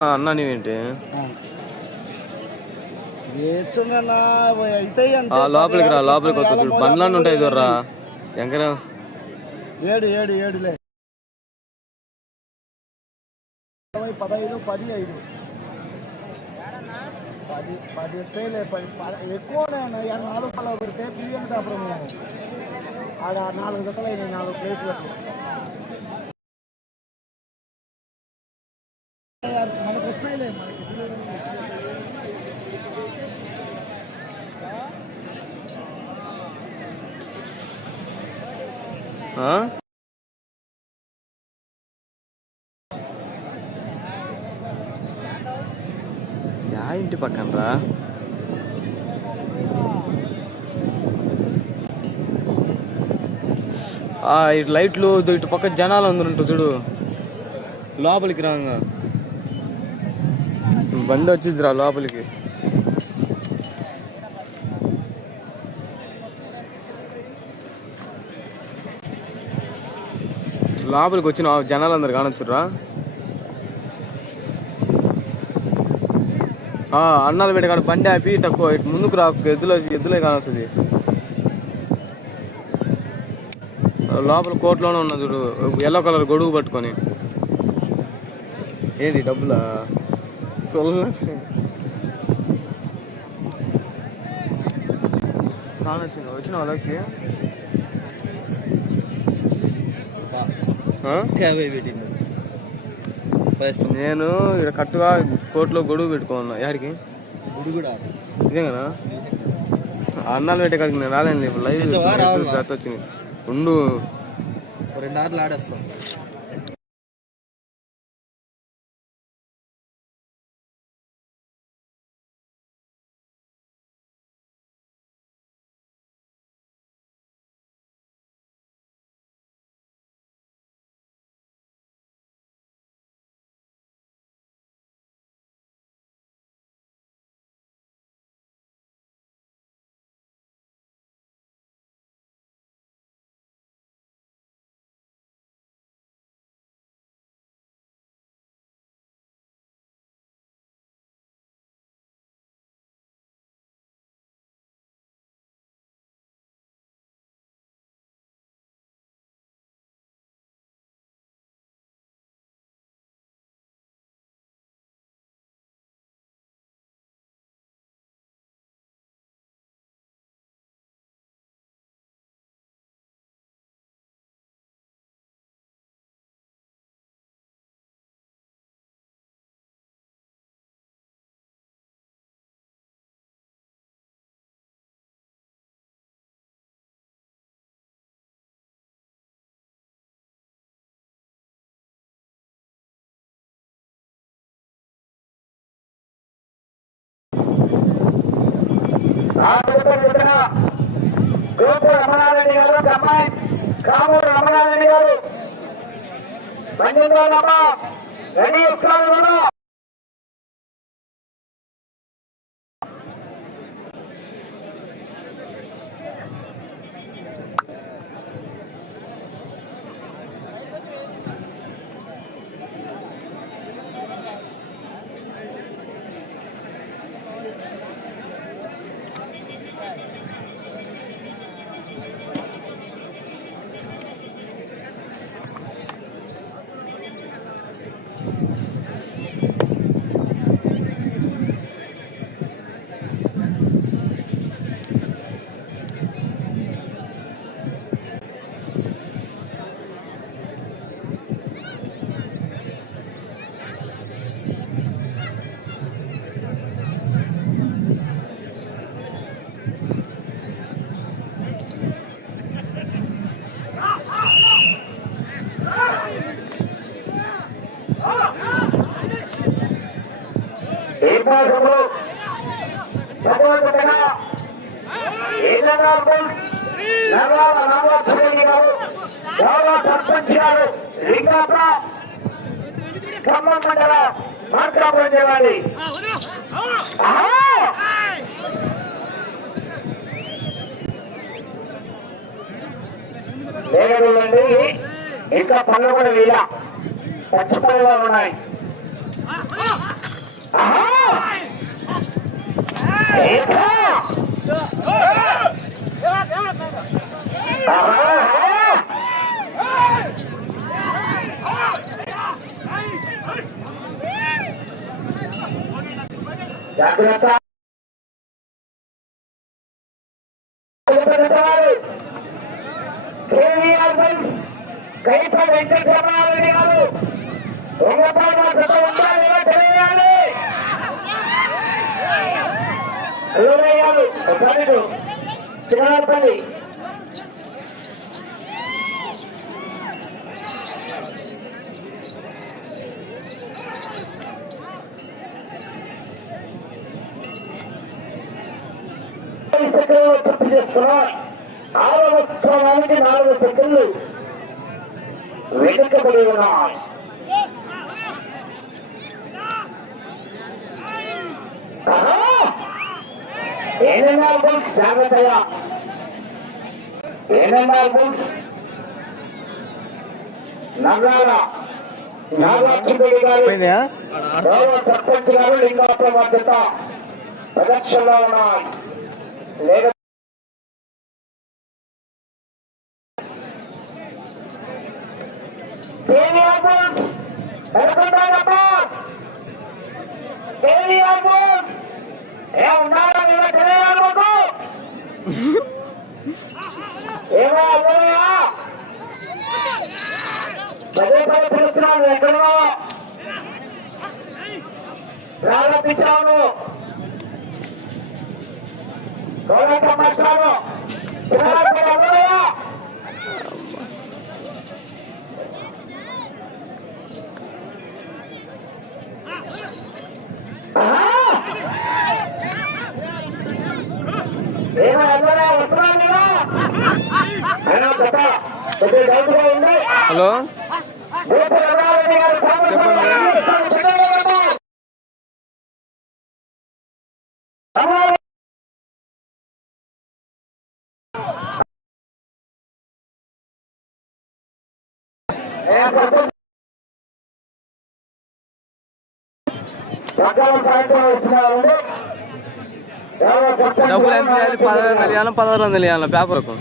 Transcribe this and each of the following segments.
అన్నా నీవేంటి లోపలికి రా లోపలికి వస్తా చూడు బండ్లన్నీ ఉంటాయి చూడరా. ఎంకరా? ఏడు ఏడు ఏడులే. ఇరవై పదహైదు పది ఐదు పది పది ఎత్తేలే పది. ఆ నాలుగు పెడితే బియ్యం మేము ఆడ నాలుగు జతలు అయినాయి నాలుగు ప్లేస్లకు. యా ఇంటి పక్కన రా ఇటు లైట్లు ఇటు ఇటు పక్క జనాలు అందరు ఉంటారు చూడు. లోపలికి రాంగ. బండి వచ్చింది రా లోపలికి. లోపలికి వచ్చిన జనాలు అందరు కానొచ్చురా అన్నాల అన్నాలు కాడ బండి ఆపి తక్కువ ఇటు ముందుకు రా ఎద్దులో ఎద్దులే కానొస్తుంది. లోపల కోట్లోనే ఉన్నది చూడు ఎల్లో కలర్ గొడుగు పట్టుకొని. ఏంది డబ్బులా? సొల్ల. కానొచ్చింది? వచ్చిన వాళ్ళకి యాభై పెట్టిండు నేను ఇక్కడ కట్టుగా కోట్లో గొడుగు పెట్టుకున్నా యాడికి? గుడి కూడా. ఇదే కదా అన్నాలు పెట్టే కాడికి నేను రాలేను ఇప్పుడు లైవ్ వచ్చింది. ఉండు. రెండు ఆటలు ఆడేస్తాం గోపు రమణారెడ్డి గారు ఒక అమ్మాయి కామూరు రమణారెడ్డి గారు పండిందోనమ్మ రెడీ ఇస్తాను భగవంతుడిగా ఏదైనా సర్పంచ్ గారు లింగాప ఖమ్మం మండల మార్కాపురం చేయాలి లేదండి ఇంకా పనులు కూడా వీళ్ళ. పచ్చి పనులు ఉన్నాయి. Jangan lupa అయ్యోయ్య ఆరు ఒకసారి చిన్నపల్లి పూర్తి చేసుకున్నా. ఆరవ స్థానానికి నాలుగు సెకండ్లు. వెనుకబడి ఉన్నాయి ఏఎన్ఆర్ బుల్స్ జాగ్రత్తగా. ఏఎన్ఆర్ బుల్స్ నగార. నాగార్జునుడి గారు. గౌరవ సర్పంచ్ గారు లింగాపురం అంబులెన్స్ ఎడుకుంటారమ్మా దేవి అంబులెన్స్ ఏ ఉన్నారా? నిన్న ఎక్కడో ప్రారంభించాను పోరాటం హలో? చెప్పండి. డబ్బులు ఎంత చేయాలి? పదహారు వందలు ఇవ్వాలి? పదహారు వందలు ఇవ్వాలి? పేపర్కు?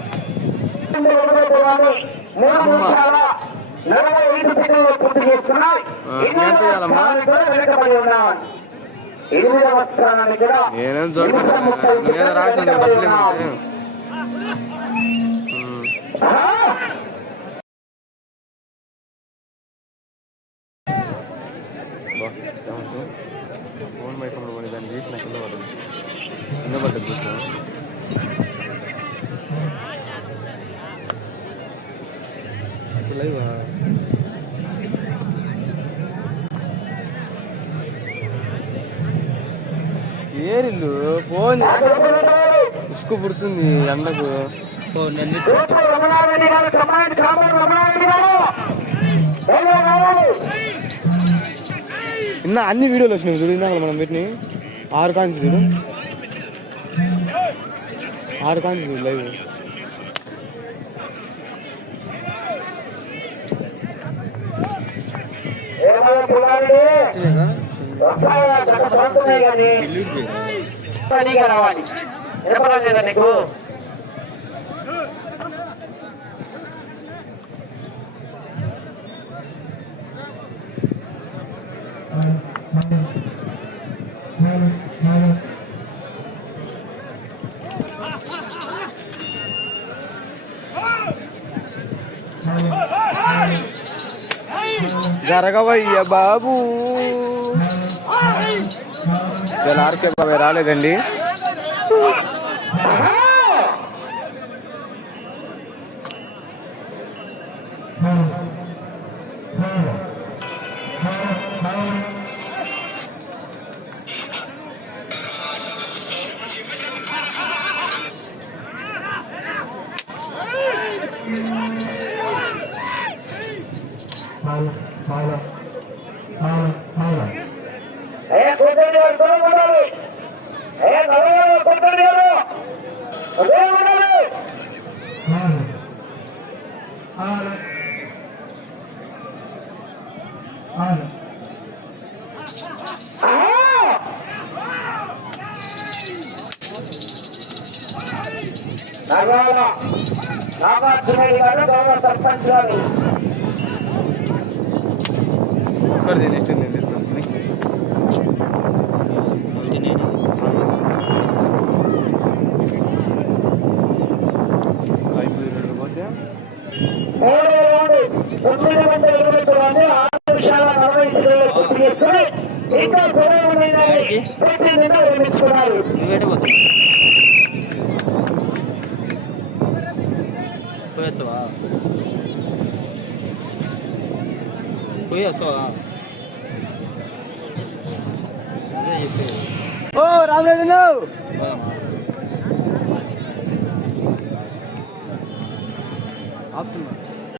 నలభై ఐదు సెకండ్లు పూర్తి చేసుకున్నాయి? వెనకబడి ఉన్నాయి ఎనిమిదవ స్థానానికి కూడా నిమిషం ముప్పై వెనకబడి? ఏరిల్లు ఫోన్. ఉసుకు పుడుతుంది ఎండకు. ఇన్న అన్ని వీడియోలు వచ్చినాయి చూడు ఇందాక మనం పెట్టిన ఆరు కాంచి చూడు. ఆరు కాంచి చూడు live. Pullareddy? వస్తాయా గత పడుతున్నాయి కానీ రెడీగా రావాలి వినపడలేదా నీకు జరగవయ్య బాబు ఇలా ఆర్కే బాబాయ్ రాలేదండి. ఆరు ఆరు నగరాల నాగార్జునయ్య గారు గౌరవ సర్పంచ్ గారు ఒక్కరిది నెక్స్ట్ నేను হয়ে আছো? ও রাম রাজন